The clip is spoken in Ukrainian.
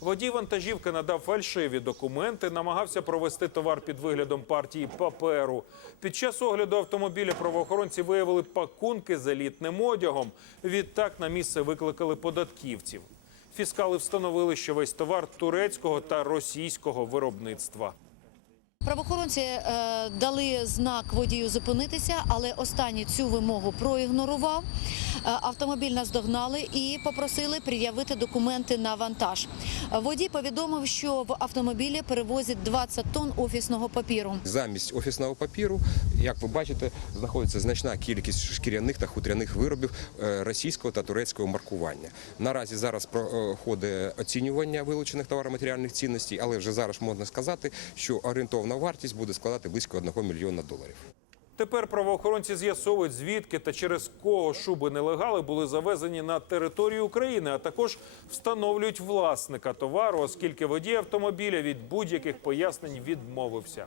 Водій вантажівки надав фальшиві документи, намагався провести товар під виглядом партії паперу. Під час огляду автомобіля правоохоронці виявили пакунки з елітним одягом. Відтак на місце викликали податківців. Фіскали встановили, що весь товар турецького та російського виробництва. Правоохоронці е, дали знак водію зупинитися, але останній цю вимогу проігнорував. Е, автомобіль наздогнали і попросили пред'явити документи на вантаж. Е, Водій повідомив, що в автомобілі перевозять 20 тонн офісного папіру. Замість офісного папіру, як ви бачите, знаходиться значна кількість шкіряних та хутряних виробів е, російського та турецького маркування. Наразі зараз проходить оцінювання вилучених товароматеріальних цінностей, але вже зараз можна сказати, що орієнтовна вартість буде складати близько 1 мільйона доларів. Тепер правоохоронці з'ясовують, звідки та через кого шуби нелегали були завезені на територію України, а також встановлюють власника товару, оскільки водій автомобіля від будь-яких пояснень відмовився.